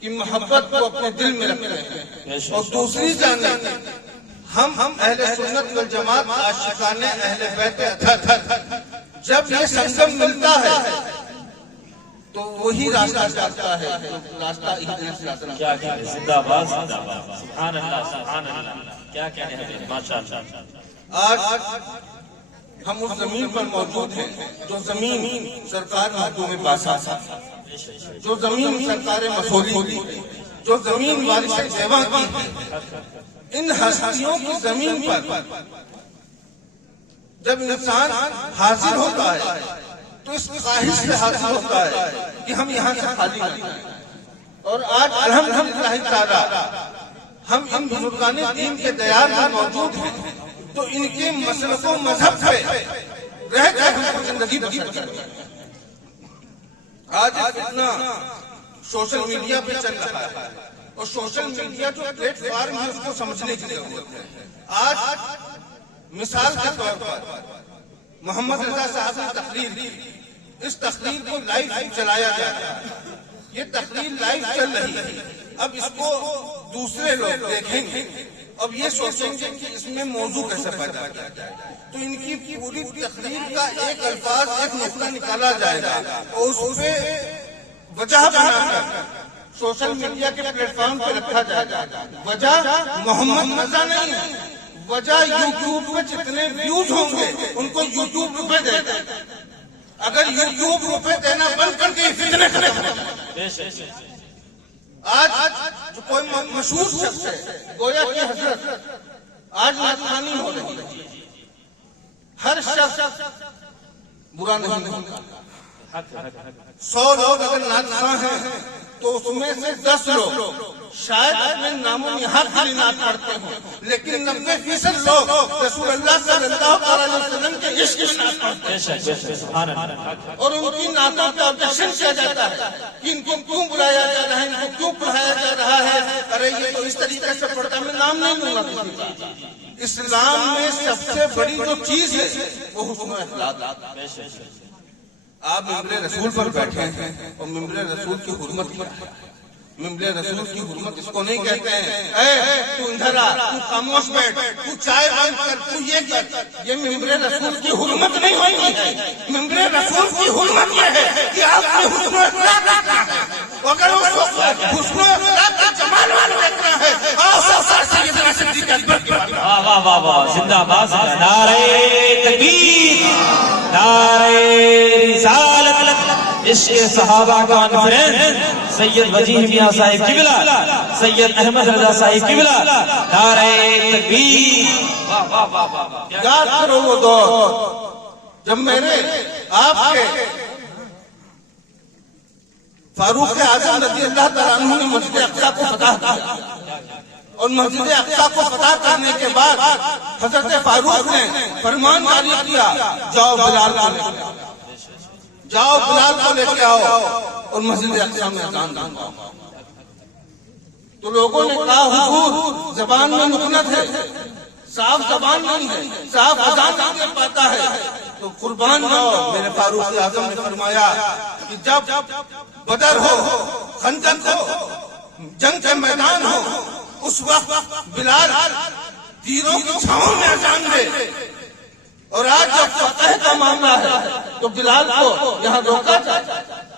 کی محبت کو اپنے دل میں رکھتے ہیں، اور دوسری جانب ہم اہل سنت والجماعت عاشقان اہل بیت اطہر جب یہ سنگم ملتا ہے تو وہی راستہ جاتا ہے، راستہ اہدنا الصراط المستقیم۔ کیا کہنے، زندہ باد زندہ باد، سبحان اللہ سبحان اللہ، کیا کہنے حضرت، ماشاء اللہ۔ آج ہم اس زمین پر موجود ہیں جو زمین سرکار مخدوم باسا، جو زمین سرکار مسوری کی، جو زمین وارث دیواں کی، ان ہستیوں کی زمین پر جب انسان حاضر ہوتا ہے تو اس خواہش سے حاضر ہوتا ہے کہ ہم یہاں سے خالی نہ جائیں۔ اور آج الحمدللہ تعالی ہم ان بزرگان دین کے دیار میں موجود ہیں تو ان کے مسلک و مذہب پہ رہ کر ہم زندگی بسر کرتے ہیں۔ آج اتنا سوشل میڈیا پہ چل رہا ہے، اور سوشل میڈیا جو پلیٹ فارم ہے اس کو سمجھنے کی ضرورت ہے۔ آج مثال کے طور پر محمد رضا صاحب نے تقریر دی، اس تقریر کو لائیو چلایا جا رہا ہے، یہ تقریر لائیو چل رہی ہے، اب اس کو دوسرے لوگ دیکھیں گے، اب یہ سوچیں گے کہ اس میں موضوع کیسے پیدا کیا جائے، تو ان کی پوری تقریر کا ایک الفاظ ایک نقطہ نکالا جائے گا اور اس پہ وجہ بنا کر سوشل میڈیا کے پلیٹ فارم پہ رکھا جائے گا۔ وجہ محمد رضا نہیں ہے، وجہ یوٹیوب پہ جتنے ویوز ہوں گے ان کو یوٹیوب روپے دے گا۔ اگر یوٹیوب روپے دینا بند کر کے فتنے ختم ہو جائیں۔ آج جو کوئی مشہور شخص ہے، گویا کی حضرت آج ناتخوانی ہو رہی ہے، ہر شخص برا نہیں ہوتا، 100 لوگ اگر ناتخواں ہیں تو اس میں سے 10 لوگ شاید اپنے نام و نہاد کے لیے نعت پڑھتے ہوں، لیکن 90% لوگ رسول اللہ صلی اللہ علیہ وسلم کے عشق میں نعت پڑھتے ہیں، اور ان کی نعتوں کا آبجیکشن کیا جاتا ہے کہ ان کو کیوں بلایا جا رہا ہے، ان کو کیوں پڑھایا جا رہا ہے، ارے یہ تو اس طریقے سے پڑھتا ہے۔ میں نام نہیں لوں گا کسی کا، اسلام میں سب سے بڑی جو چیز ہے وہ حسن و اخلاق۔ آپ ممبر رسول پر بیٹھے ہیں اور ممبر رسول کی حرمت کیا ہے؟ ممبر رسول کی حرمت اس کو نہیں کہتے ہیں اے تو ادھر آ، تو خاموش بیٹھ، تو چائے بند کر، تو یہ کر، یہ ممبر رسول کی حرمت نہیں ہوتی ہے۔ ممبر رسول کی حرمت یہ ہے کہ آپ نے حسن و اخلاق رکھنا ہے، اگر اس کو حسن و اخلاق کا جمال والا رکھنا ہے، سیدنا صدیق اکبر کی بات۔ واہ واہ واہ واہ، زندہ باد زندہ، نعرہ تکبیر، نعرہ رسالت، عشق صحابہ کانفرنس، سید وجیہ میاں صاحب قبلہ، سید احمد رضا صاحب قبلہ، نعرہ تکبیر۔ یاد کرو وہ دور جب میرے آپ کے فاروق اعظم رضی اللہ تعالیٰ عنہ نے مسجد اقصی کو فتح کیا، اور مسجد اقصی کو فتح کرنے کے بعد حضرت فاروق نے فرمان جاری کیا، جاؤ بلال کو لے کے آؤ، جاؤ بلال کو لے کے آؤ اور مسجد اقصی میں اذان دو۔ تو لوگوں نے کہا حضور زبان میں نکنت ہے، صاف زبان نہیں ہے، صاف اذان نہیں دے پاتا ہے، تو قربان جاؤ۔ میرے فاروق اعظم نے فرمایا کہ جب بدر ہو، خندق ہو، جنگ کے میدان ہو، اس وقت بلال تیروں کی چھاؤں میں اذان دے، اور آج جب فتح کا معاملہ ہے تو بلال کو یہاں روکا جاتا ہے۔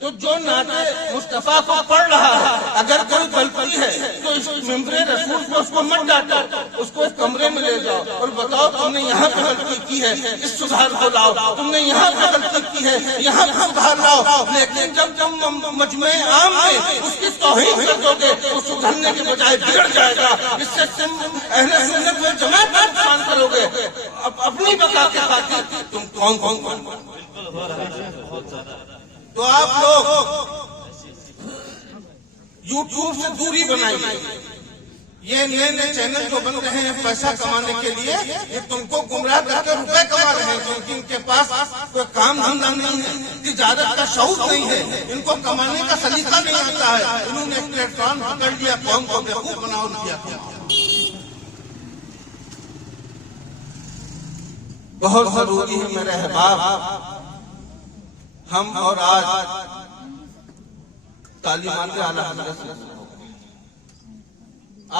تو جو نعت مصطفیٰ کو پڑھ رہا ہے اگر کوئی غلطی ہے تو اس ممبر رسول کو اس کو مت ڈانٹو، اس کو اس کمرے میں لے جاؤ اور بتاؤ تم نے یہاں پہ غلطی کی ہے، اس سدھار کو لاؤ، تم نے یہاں پہ غلطی کی ہے، یہاں پہ سدھار لاؤ۔ لیکن جب تم مجمع عام میں اس کی توہین کر دو گے تو سدھرنے کے بجائے بگڑ جائے گا، اس سے تم اہل سنت والجماعت کا نقصان کرو گے، اپنی بقا کے خاطر تم کون۔ تو آپ لوگ یوٹیوب سے دوری بنائیے، یہ نئے نئے چینل جو بن رہے ہیں پیسہ کمانے کے لیے، یہ تم کو گمراہ کر کے روپے کما رہے ہیں، کیونکہ ان کے پاس کوئی کام دھندا نہیں ہے، تجارت کا شوق نہیں ہے، ان کو کمانے کا سلیقہ نہیں آتا ہے، انہوں نے ایک پلیٹ فارم پکڑ لیا، قوم کو بیوقوف بناؤ کیا۔ بہت ضروری ہے میرے احباب، ہم اور آج تعلیمات اعلیٰ حضرت سے دور ہو گئے۔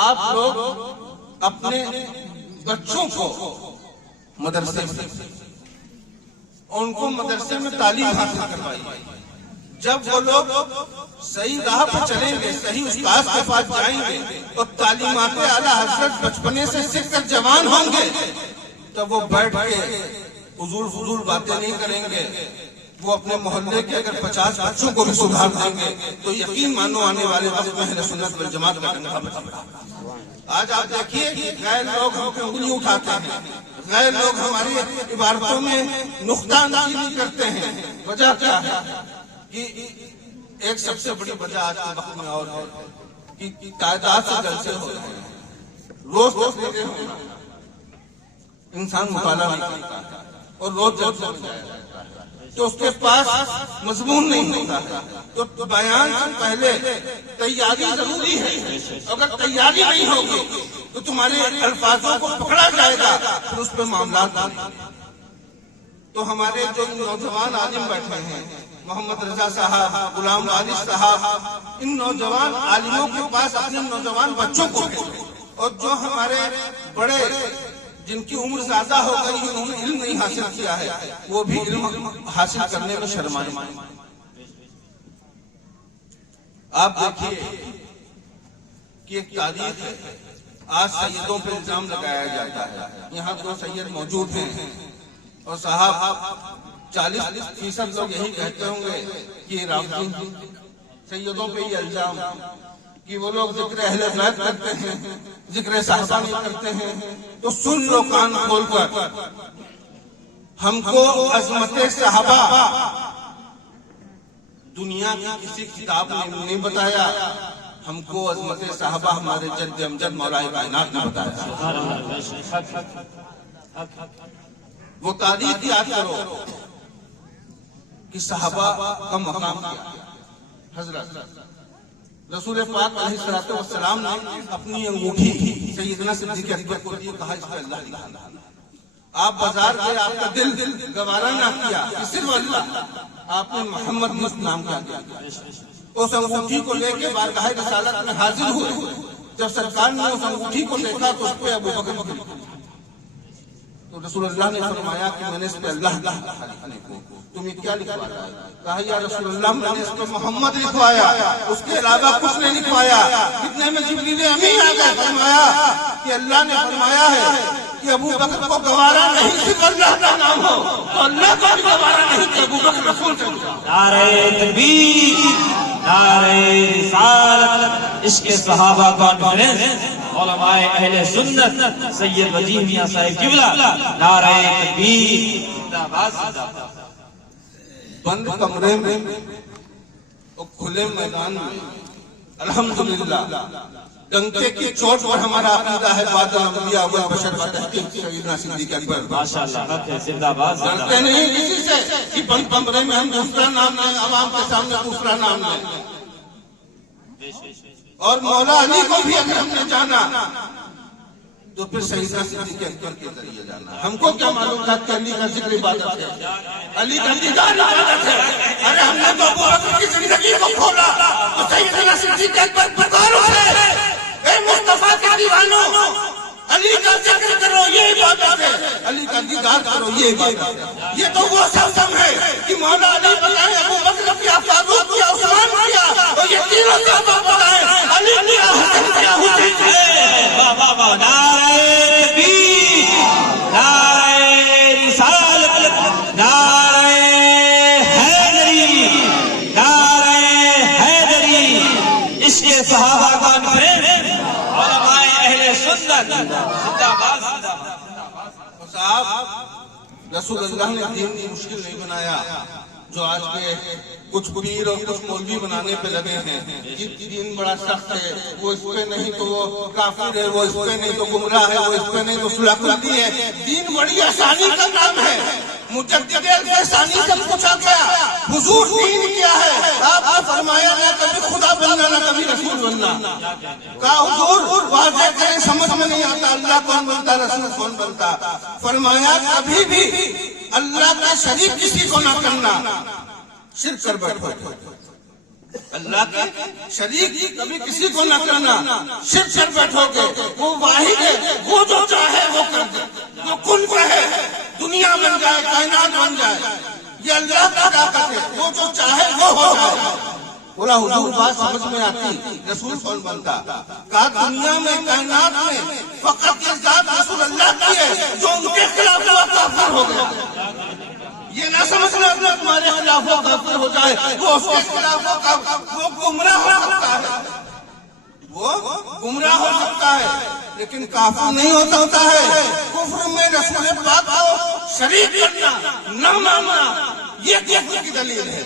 آپ لوگ اپنے بچوں کو مدرسے میں، ان کو مدرسے میں تعلیم حاصل کروائیے۔ جب وہ لوگ صحیح راہ پر چلیں گے، صحیح استاد کے پاس جائیں گے اور تعلیمات اعلیٰ حضرت بچپنے سے سیکھ کر جوان ہوں گے، تب وہ بیٹھ کے فضول باتیں نہیں کریں گے۔ وہ اپنے محلے کے اگر 50 بچوں کو بھی سدھار دیں گے تو یقین مانو آنے والے وقت میں اہل سنت والجماعت کا ڈنکا بجے گا۔ آج آپ دیکھیے کہ غیر لوگ ہم پہ انگلی اٹھاتے ہیں، غیر لوگ ہماری عبارتوں میں نقطہ نشانی کرتے ہیں۔ وجہ کیا ہے؟ کہ ایک سب سے بڑی وجہ آج کے وقت میں اور ہے کہ تعداد سے جلسے ہو رہے ہیں، روز تقریریں ہو رہی ہیں، انسان مطالعہ نہیں کرتا ہے اور روز جلسے میں جایا جاتا ہے تو اس کے پاس مضمون نہیں ہوتا ہے۔ تو بیان سے پہلے تیاری ضروری ہے۔ اگر تیاری نہیں ہوگی تو تمہارے الفاظوں کو پکڑا جائے گا، پھر اس پہ معاملات بنیں گے۔ تو ہمارے جو نوجوان عالم بیٹھے ہیں، محمد رضا صاحب، غلام والد صاحب، ان نوجوان عالموں کے پاس اپنے نوجوان بچوں کو بھیجیں، اور جو ہمارے بڑے جن کی عمر زیادہ ہو گئی، انہوں نے علم نہیں حاصل کیا ہے، وہ بھی علم حاصل کرنے میں شرمائیں۔ آپ دیکھیے کہ ایک تاریخ ہے، آج سیدوں پہ الزام لگایا جاتا ہے۔ یہاں 2 سید موجود ہیں اور صاحب 40% لوگ یہی کہتے ہوں گے کہ رافضی سیدوں پہ یہ الزام کہ وہ لوگ ذکر اہل بیت کرتے ہیں، ذکر صحابہ نہیں کرتے ہیں۔ تو سن لو کان کھول کر، ہم کو عظمت صحابہ دنیا کی کسی کتاب نے نہیں بتایا، ہم کو عظمت صحابہ ہمارے جد امجد مولا کائنات نے بتایا۔ وہ تاریخ یاد کرو کہ صحابہ کا مقام کیا۔ حضرت رسول پاک علیہ الصلوۃ والسلام نے اپنی انگوٹھی سیدنا صدیق اکبر کو دی، کہا اس پہ اللہ لکھا۔ آپ بازار گئے، آپ کا دل گوارا نہ کیا کہ صرف اللہ، آپ نے محمد نام کا دیا۔ اس انگوٹھی کو لے کے بارگاہ رسالت میں حاضر ہوئے۔ جب سرکار نے اس انگوٹھی کو دیکھا تو اس پہ ابو بکر کی، تو رسول اللہ نے فرمایا کہ میں نے اس پہ اللہ لکھنے کو، تم یہ کیا لکھوایا؟ کہا یا رسول اللہ میں نے اس پہ محمد لکھوایا، اس کے علاوہ کچھ نہیں لکھوایا۔ اتنے میں جبریل امین آ گئے، فرمایا کہ اللہ نے فرمایا ہے کہ ابو بکر کو گوارا نہیں صرف اللہ کا نام ہو، تو اللہ کو بھی گوارا نہیں کہ ابو بکر رسول سے ملا۔ نعرہ تکبیر، نعرہ رسالت، عشق صحابہ کانفرنس، علماء اہل سنت سید وجیہ میاں صاحب قبلہ، نعرہ تکبیر، زندہ باد زندہ باد۔ بند کمرے میں اور کھلے میدان میں الحمدللہ ڈنکے کی چوٹ پر ہمارا عقیدہ ہے بعد الانبیاء اول بشر بتحقیق سیدنا صدیق اکبر۔ ماشاءاللہ، زندہ باد زندہ باد۔ ڈرتے نہیں کسی سے کہ بند کمرے میں ہم دوسرا نام لیں، عوام کے سامنے دوسرا نام لیں۔ اور مولا علی کو بھی اگر ہم نے جانا تو پھر سیدنا صدیق اکبر کے ذریعے جانا۔ ہم کو کیا معلوم تھا کہ علی کا ذکر عبادت ہے، علی کا دیدار عبادت ہے؟ ارے ہم نے تو ابو بکر کی زندگی کو کھولا تو سیدنا صدیق اکبر پکارو ہے، اے مصطفیٰ کے دیوانوں، علی کا ذکر کرو یہ عبادت ہے، علی کا دیدار کرو یہ عبادت ہے۔ یہ تو وہ سمسم ہے کہ مولا علی بتائیں، ابو بکر کیا، فاروق کیا، عثمان کیا، اور یہ تینوں صحابہ بتائیں علی کیا، حسن کیا، حسین کیا۔ واہ واہ واہ، نعرہ تکبیر، نعرہ رسالت، نعرہ حیدری، نعرہ حیدری، عشق صحابہ کانفرنس، علماء اہل سنت، زندہ باد زندہ باد۔ صاحب رسول اللہ نے دین کی مشکل نہیں بنایا جو آج کے کچھ پیر اور کچھ مولوی بنانے پہ لگے ہیں کہ دین بڑا سخت ہے، وہ اس پہ نہیں تو وہ کافر ہے، وہ اس پہ نہیں تو گمراہ ہے، وہ اس پہ نہیں تو صلح کردی ہے۔ دین بڑی آسانی کا نام ہے۔ مجدد ثانی سے پوچھا گیا حضور دین کیا ہے؟ آپ نے فرمایا نہ کبھی خدا بننا نہ کبھی رسول بننا۔ کہا حضور واضح کریں، سمجھ میں نہیں آتا اللہ کون بنتا رسول کون بنتا۔ فرمایا کبھی بھی اللہ کا شریک کسی کو نہ کرنا، شرک کر بیٹھو۔ اللہ کے شریک کبھی کسی کو نہ کرنا، شرک پر بیٹھو گے، وہ واحد ہے، وہ جو چاہے وہ کر دے، جو کن کہے دنیا بن جائے، کائنات بن جائے، یہ اللہ کی طاقت ہے، وہ جو چاہے وہ ہو جائے۔ بولا حضور بات سمجھ میں آتی، رسول کون بنتا؟ کہا دنیا میں کائنات میں فقط یہ ذات رسول اللہ کی ہے جو ان کے خلاف ہوا کافر ہو گیا۔ یہ نہ سمجھنا اپنا تمہارے خلاف وہ کافر ہو جائے، وہ اس کے خلاف وہ گمراہ ہو سکتا ہے، وہ گمراہ ہو سکتا ہے لیکن کافر نہیں ہوتا ہے۔ کفر میں رسول پاک کو شریک کرنا، نہ ماننا، یہ کفر کی دلیل ہے۔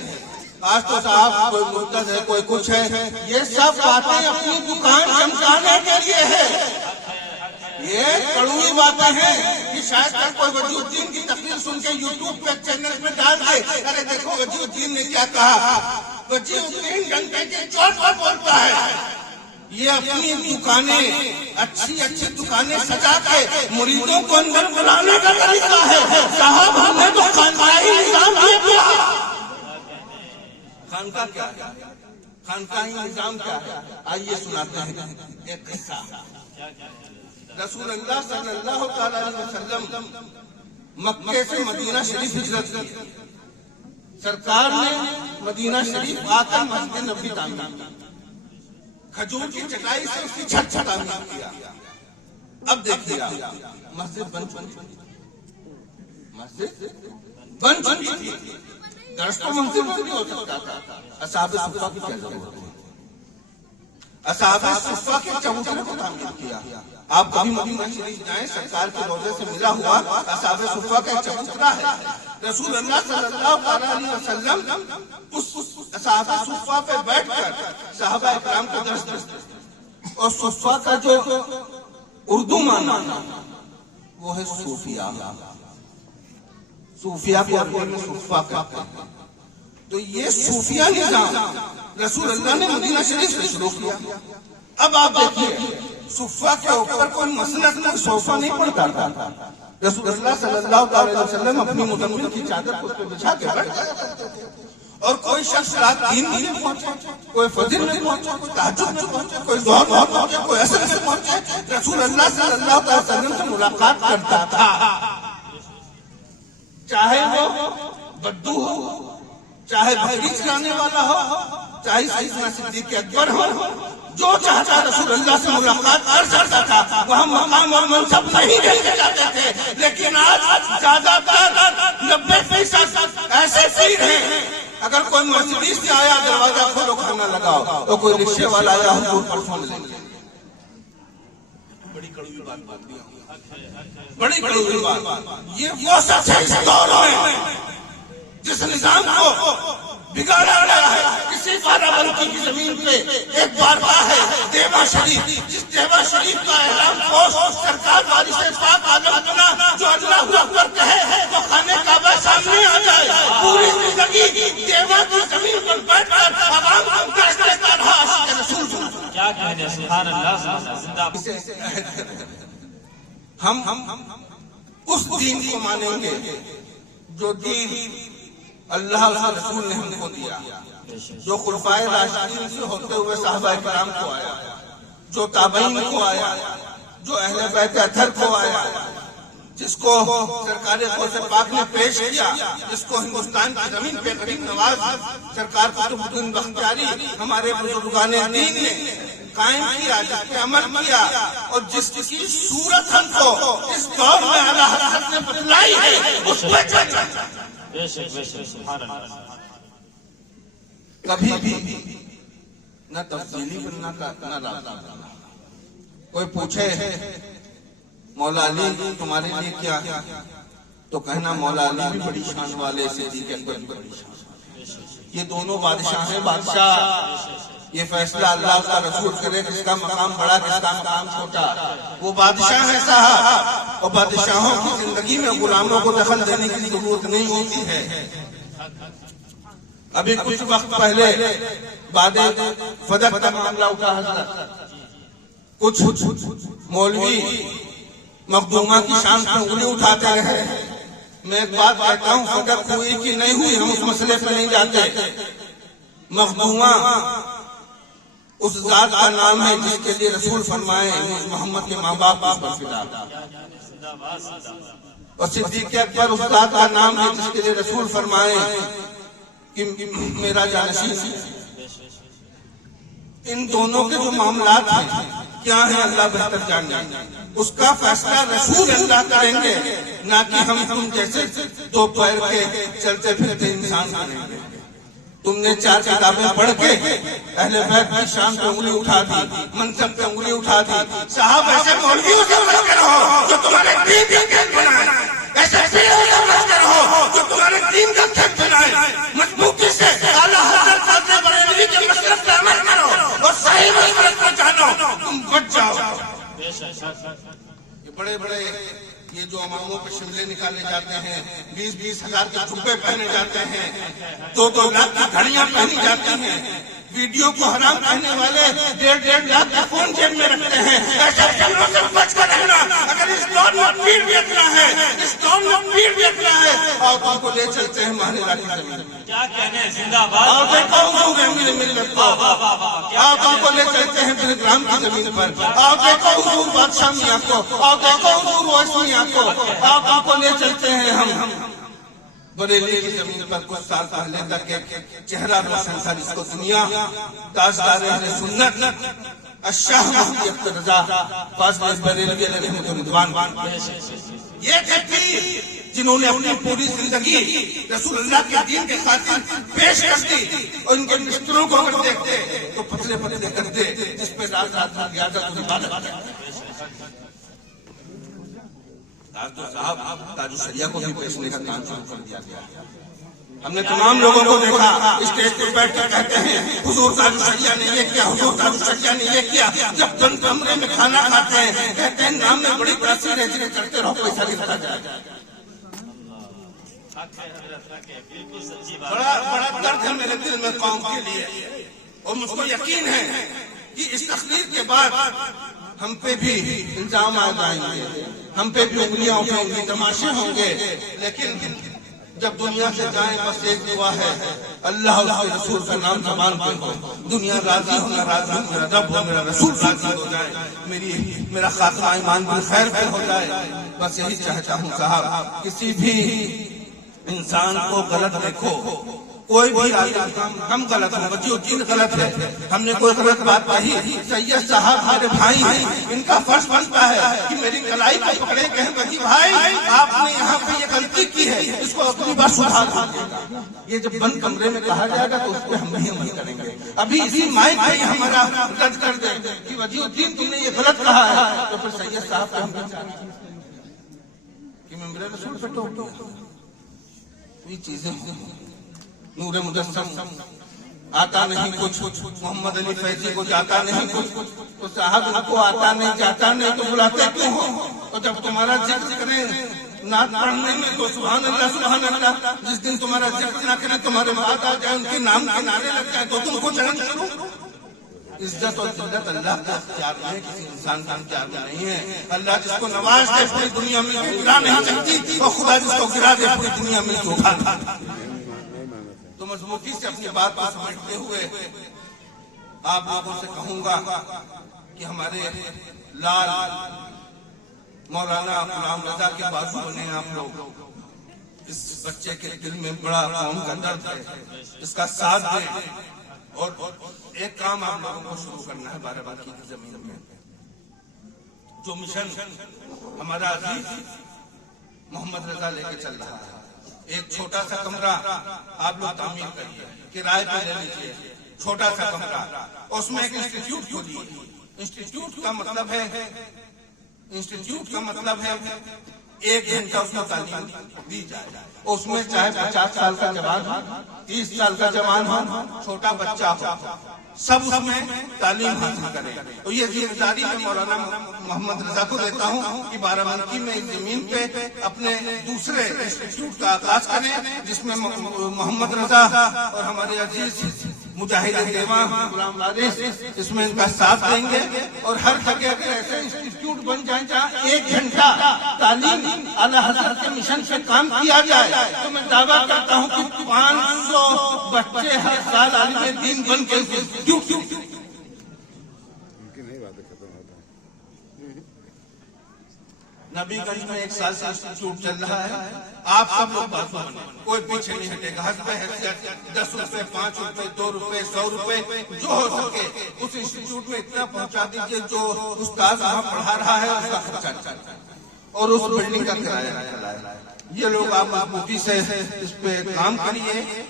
آج تو صاحب کوئی مرتد ہے، کوئی کچھ ہے، یہ سب باتیں اپنی دکان چمکانے کے لیے ہے۔ یہ کڑوی باتیں ہیں کہ شاید کوئی وجیہ الدین کی تقریر سن کے یوٹیوب پہ چینل میں ڈال دے، ارے دیکھو وجیہ الدین نے کیا کہا۔ وجیہ الدین ڈنڈے کے چوٹ پر بولتا ہے۔ یہ اپنی دکانیں، اچھی اچھی دکانیں سجا کے مریدوں کو اندر بلانے کا طریقہ ہے۔ صاحب ہم نے تو خانقاہی نظام کیا۔ خانقاہ کیا ہے؟ خانقاہی نظام کیا ہے؟ آئیے سناتے ہیں ایک قصہ۔ رسول اللہ صلی اللہ تعالی علیہ وسلم مکے سے مدینہ شریف ہجرت کی۔ سرکار نے مدینہ شریف آ کر مسجد نبوی تعمیر کی، کھجور کی چٹائی سے اس کی چھت تعمیر کیا۔ اب دیکھیے مسجد بن چکی، مسجد بن چکی تھی، درس تو مسجد میں نہیں ہو سکتا تھا۔ اصحاب صفہ کی کیا ضرورت ہے؟ اصحاب صفہ کے چبوترے کو تعمیر کیا۔ آپ کبھی مدینہ شریف جائیں، سرکار کے روضے سے ملا ہوا اصحاب صفہ کا ایک چبوترا ہے۔ رسول اللہ صلی اللہ علیہ وسلم اس اصحاب صفہ پہ بیٹھ کر صحابہ اکرام کو درس دیتے، اور صفہ کا جو اردو معنی وہ ہے صوفیہ۔ صوفیہ کو اردو میں صفہ کہتے ہیں۔ تو یہ صوفیہ نظام رسول اللہ نے مدینہ شریف سے شروع کیا۔ اب آپ دیکھیے صفہ کے اوپر کوئی مسند میں صوفہ نہیں پڑتا تھا۔ رسول اللہ صلی اللہ علیہ وسلم اپنی مزمل کی چادر کو اس پہ بچھا کے بیٹھ جاتے تھے، اور کوئی شخص رات 3 بجے پہنچے، کوئی فجر میں پہنچے، کوئی تہجد میں پہنچے، کوئی ظہر میں پہنچے، کوئی عصر میں پہنچے، رسول اللہ صلی اللہ علیہ وسلم سے ملاقات کرتا تھا۔ چاہے وہ بدو ہو، چاہے بکری چلانے والا ہو، چاہے سیدنا صدیق اکبر ہو، جو چاہتا رسول اللہ سے ملاقات کر سکتا تھا۔ وہاں مقام اور منصب نہیں دیکھے جاتے تھے، لیکن آج زیادہ تر 90% ایسے پیر ہیں، اگر کوئی مرسیڈیز سے آیا دروازہ کھولو کھانا لگاؤ، تو کوئی رکشے والا آیا حضور پر فون لے لیں۔ بڑی کڑوی بات بات بڑی کڑوی بات۔ یہ وہ سچ ہے اس دور میں جس نظام کو بگاڑا گیا ہے۔ کسی بارہ بنکی کی زمین پہ ایک بارگاہ ہے دیوا شریف، جس دیوا شریف کا احرام پوش سرکار وارث پاک عالم بنا، جو اللہ اکبر کہے تو خانہ کعبہ سامنے آ جائے۔ پوری زندگی دیوا کی زمین پر بیٹھ کر عوام کو درس دیتا رہا، عاشق رسول بنا۔ کیا کہنے، سبحان اللہ، زندہ باد۔ ہم اس دین کو مانیں گے جو دین اللہ اور رسول نے ہم کو دیا، جو خلفائے راشدین سے ہوتے ہوئے صحابہ کرام کو آیا، جو تابعین کو آیا، جو اہل بیت اطہر کو آیا، جس کو سرکار غوث پاک نے پیش کیا، جس کو ہندوستان کی زمین پہ غریب نواز سرکار قطب الدین بختیاری ہمارے بزرگان دین نے قائم کیا، جس پہ عمل کیا، اور جس کی صورت ہم کو اس دور میں اعلیٰ حضرت نے بتلائی ہے، اس پہ چلنا۔ بے شک بے شک، سبحان اللہ۔ کبھی بھی نہ تفصیلی بننا کا نہ رابطہ کرنا۔ کوئی پوچھے مولا علی تمہارے لیے کیا، تو کہنا مولا علی بھی بڑی شان والے، صدیق اکبر بھی بڑی شان۔ یہ دونوں بادشاہ ہیں، بادشاہ یہ فیصلہ اللہ کا رسول کرے کس کا مقام بڑا کس کا مقام چھوٹا، وہ بادشاہ ہے صاحب، اور بادشاہوں کی زندگی میں غلاموں کو دخل دینے کی ضرورت نہیں ہوتی ہے۔ ابھی کچھ وقت پہلے بعد فدق کا معاملہ اٹھا حضرت، کچھ مولوی مخدومہ کی شان پہ انگلی اٹھاتے رہے۔ میں ایک بات کہتا ہوں، فدق ہوئی کہ نہیں ہوئی ہم اس مسئلے پہ نہیں جاتے، مخدوما اس ذات کا نام ہے جس کے لیے رسول فرمائے محمد کے ماں باپ اس پر فدا، اور صدیق اکبر اس ذات کا نام ہے جس کے لیے رسول فرمائے کہ میرا جانشین ہے۔ ان دونوں کے جو معاملات ہیں کیا ہیں اللہ بہتر جانیں، اس کا فیصلہ رسول اللہ کریں گے، نہ کہ ہم تم جیسے دو پیر کے چلتے پھرتے انسان کریں گے۔ تم نے 4 کتابیں پڑھ کے اہل بیت کی شان پہ انگلی اٹھا دی، منصب پہ انگلی اٹھا دی۔ صاحب ایسے مولویوں سے بچ رہو جو تمہارے دین کا کھیل بنائے، ایسے پیروں سے بچ رہو جو تمہارے دین کا کھیل بنائے۔ مضبوطی سے اعلیٰ حضرت فاضل بریلوی کے مسلک پہ عمل کرو اور صحیح مسلک کو جانو، تم بچ جاؤ۔ یہ بڑے بڑے یہ جو اماموں پہ شملے نکالے جاتے ہیں، 20-20 ہزار کے جبے پہنے جاتے ہیں، 2-2 لاکھ کی گھڑیاں پہنی جاتی ہیں، ویڈیو کو حرام کہنے والے 1.5 لاکھ کے فون جیب میں رکھتے ہیں۔ ایسے چلوں سے بچ کر رہنا۔ اگر اس دور میں پیر بیٹھنا ہے، اس دور میں پیر بیٹھنا ہے، اور تم کو لے چلتے ہیں ماہرہ کی زمین۔ کیا کہنے ہیں، زندہ باد۔ اور دیکھو حضور امیر ملت کو، اور تم کو لے چلتے ہیں بلگرام کی زمین پر، اور دیکھو حضور بادشاہ میاں کو، اور دیکھو حضور ویس میاں کو، اور تم کو لے چلتے ہیں ہم بریلی کی زمین پر۔ کچھ سال پہلے تک ایک چہرہ روشن تھا جس کو دنیا تاجدار اہل سنت الشاہ مفتی اختر رضا فاضل بریلوی علیہ رضوان، یہ تھے جنہوں نے اپنی پوری زندگی رسول اللہ کے دین کے خاطر پیش کر دی، اور ان کے بستروں کو اگر دیکھتے تو پتلے پتلے کرتے جس پہ رات رات بھر عبادت اور عبادت کرتے۔ آج تو صاحب تاج الشریعہ کو بھی بیچنے کا کام شروع کر دیا گیا۔ ہم نے تمام لوگوں کو دیکھا اسٹیج پر بیٹھ کر کہتے ہیں حضور تاج الشریعہ نے یہ کیا، حضور تاج الشریعہ نے یہ کیا۔ جب بند کمرے میں کھانا کھاتے ہیں کہتے ہیں نام میں بڑی تاثیر ہے، جنہیں کرتے رہو پیسہ لکھتا جائے۔ بڑا درد ہے میرے دل میں قوم کے لیے، اور مجھ کو یقین ہے کہ اس تقریر کے بعد ہم پہ بھی الزام آ جائیں گے، ہم پہ بھی انگلیاں اٹھیں گی، تماشے ہوں گے، لیکن جب دنیا سے جائیں بس ایک دعا ہے، اللہ اور اس کے رسول کا نام زبان پہ ہو، دنیا راضی ہو نہ راضی ہو، میرا رب ہو میرا رسول راضی ہو جائے، میرا خاتمہ ایمان بالخیر پہ ہو جائے، بس یہی چاہتا ہوں صاحب۔ کسی بھی انسان کو غلط دیکھو، کوئی بھی ہم غلط ہیں، وجیہ الدین غلط ہے، ہم نے کوئی غلط بات کہی، سید صاحب ہمارے بھائی ہیں، ان کا فرض بنتا ہے کہ میری کلائی کو پکڑے کہیں وجیہ بھائی آپ نے یہاں پہ یہ غلطی کی ہے، اس کو اپنی بات سدھار دیجیے گا۔ یہ جب بند کمرے میں کہا جائے گا تو اس پہ ہم نہیں عمل کریں گے۔ ابھی اسی مائک پہ ہی ہمارا رد کر دیں کہ وجیہ الدین تم نے یہ غلط کہا ہے، تو پھر سید صاحب کا ہم کہ ممبر رسول پہ ٹوک دو۔ یہ چیزیں نور مجسم آتا نہیں کچھ، محمد علی فیضی کو جاتا نہیں کچھ، تو صاحب ان کو آتا نہیں جاتا نہیں تو بلاتے کیوں ہو؟ اور جب تمہارا ذکر کریں نعت پڑھنے میں تو سبحان اللہ سبحان اللہ، جس دن تمہارا ذکر نہ کریں تمہارے بات آ جائے ان کے نام کے نعرے لگ جائے تو تم کو جلن کرو۔ عزت اور ذلت اللہ کا اختیار ہے، کسی انسان کا اختیار نہیں ہے۔ اللہ جس کو نواز دے پوری دنیا میں گرا نہیں سکتی، اور خدا جس کو گرا دے پوری دنیا میں اٹھا دے۔ تو مضبوطی سے اپنی بات کو سمجھتے ہوئے آپ لوگوں سے کہوں گا کہ ہمارے لال مولانا غلام رضا کے بازو بنے آپ لوگ، اس بچے کے دل میں بڑا قوم کا درد ہے، اس کا ساتھ دیں، اور ایک کام آپ لوگوں کو شروع کرنا ہے بارہ بانکی کی زمین میں۔ جو مشن ہمارا عزیز محمد رضا لے کے چل رہا ہے، ایک چھوٹا سا کمرہ آپ لوگ تعمیر کریے، کرائے پہ لے لیجیے، چھوٹا سا کمرہ، اس میں ایک انسٹیٹیوٹ کھولیے۔ انسٹیٹیوٹ کا مطلب ہے 1 گھنٹہ اس کو تعلیم دی جائے، اس میں چاہے 50 سال کا جوان ہو، 30 سال کا جوان ہو، چھوٹا بچہ ہو، سب اس میں تعلیم حاصل کریں۔ تو یہ ذمہ داری میں مولانا محمد رضا کو دیتا ہوں کہ بارہ بانکی میں اس زمین پہ اپنے دوسرے انسٹیٹیوٹ کا آغاز کریں، جس میں محمد رضا اور ہمارے عزیز مجاہد دیواں غلام وارث اس میں ان کا ساتھ دیں گے، اور ہر جگہ اگر ایسے انسٹیٹیوٹ بن جائیں جہاں 1 گھنٹہ تعلیم اعلیٰ حضرت کے مشن سے کام کیا جائے، تو میں دعویٰ کرتا ہوں کہ 500 بچے ہر سال عالم دین بن کے نبی گنج میں 1 سال سے انسٹیٹیوٹ چل رہا ہے. آپ سب لوگ بازو بنیں، کوئی پیچھے نہیں ہٹے گا. حسب حیثیت 10 روپے 5 روپے 2 روپے 100 روپے جو ہو سکے اس انسٹیٹیوٹ میں اتنا پہنچا دیجیے جو استاد وہاں پڑھا رہا ہے اس کا خرچہ چلتا ہے اور اس بلڈنگ کا کرایہ نکلا ہے. یہ لوگ آپ مضبوطی سے اس پہ کام کریے،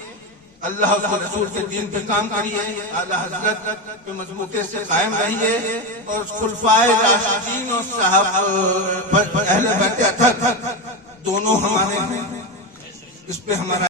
اللہ اور رسول کے دین پہ کام کریے، اعلیٰ حضرت پہ مضبوطی سے قائم رہیے، اور خلفائے راشدین اور صحابہ اہل بیت اطہر دونوں ہمارے اس پہ ہمارا